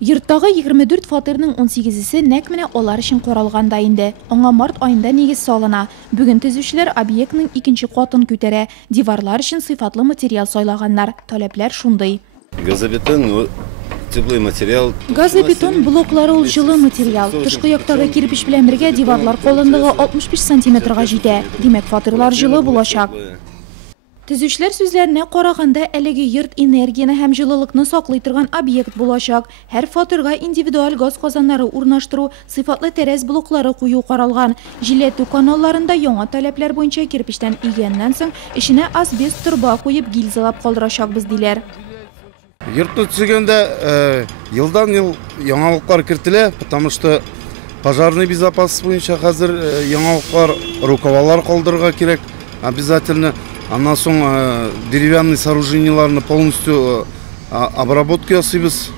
Йорттагы 24 фатирның 18-се нәкъ менә алар өчен каралганда инде. Аңа март айында негез салына. Бүген төзүчеләр объектның 2нче катын күтәрә. Диварлар өчен сыйфатлы материал сайлаганнар. Таләпләр шундый. Газобетон, теплый материал. Газобетон блоклары ул жылы материал. Тышкы яктагы кирпич белән бергә диварлар калынлыгы 65 сантиметрга җитә. Димәк, фатирлар жылы булачак. Төзүчеләр сүзләренә караганда, әлеге йорт энергияны һәм җылылыкны саклый торган объект булачак. Һәр фатирга индивидуаль газ казаннары урнаштыру, сыйфатлы тәрәз блоклары кую каралган. Җиләтү каналларында яңа таләпләр буенча кирпичтән игәннән соң эченә асбест торба куеп гильзалап калдырачакбыз диләр. Йортны төзегәндә елдан-ел яңалыклар кертелә, потому что пожарный безопасность буенча хәзер яңалыклар, рукавалар калдырырга кирәк обязательно. Аннан соң деревянный сооруженияларны полностью обработка ясыйбыз,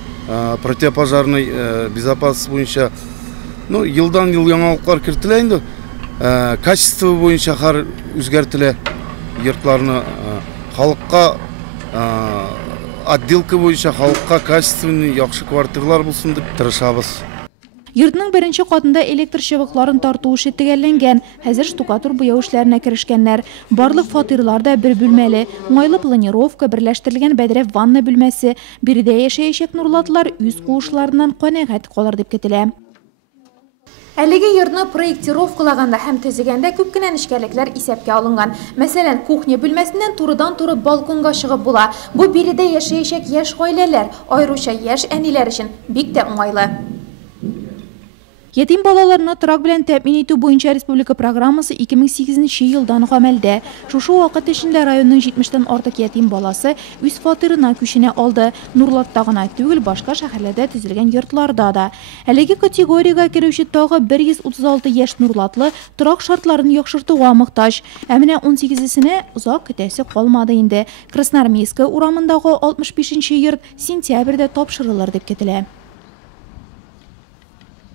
противопожарный безопасность буенча. Ну, елдан-ел яңалыклар кертелә инде. Качество буенча һәр үзгәртелә йортларны халыкка отделка буенча халыкка качественный яхшы квартирлар булсын дип тырышабыз. Йортның беренче катында электр чыбыкларын тарту эше төгәлләнгән. Хәзер штукатур буяу эшләренә керешкәннәр. Барлык фатирларда бер бүлмәле, уңайлы планировка, берләштерелгән бәдрәф ванна бүлмәсе, биредә яшәячәк нурлатлар үз куышларыннан канәгать калыр дип көтелә. Әлеге йортны проектировкалаганда һәм төзегәндә күп кенә нечкәлекләр исәпкә алынган. Мәсәлән, кухня бүлмәсеннән турыдан-туры балконга чыгып була. Бу биредә яшәячәк яшь гаиләләр, айрыуча яшь әниләр өчен бик тә уңайлы. Ятим балаларны торак белән тәэмин итү буенча республика программасы 2008 елдан гамәлдә. Шушы вакыт эчендә районның 70тән артык ятим баласы үз фатирына күченә алды. Нурлатта гына түгел, башка шәһәрләрдә төзелгән йортларда да. Әлеге категориягә керүче тагы 136 яшь нурлатлы торак шартларын яхшыртуга мохтаҗ. Ә менә 18-сенә узак көтәсе калмады инде. Красноармейская урамындагы 65-нче йорт сентябрьдә тапшырылыр дип көтелә.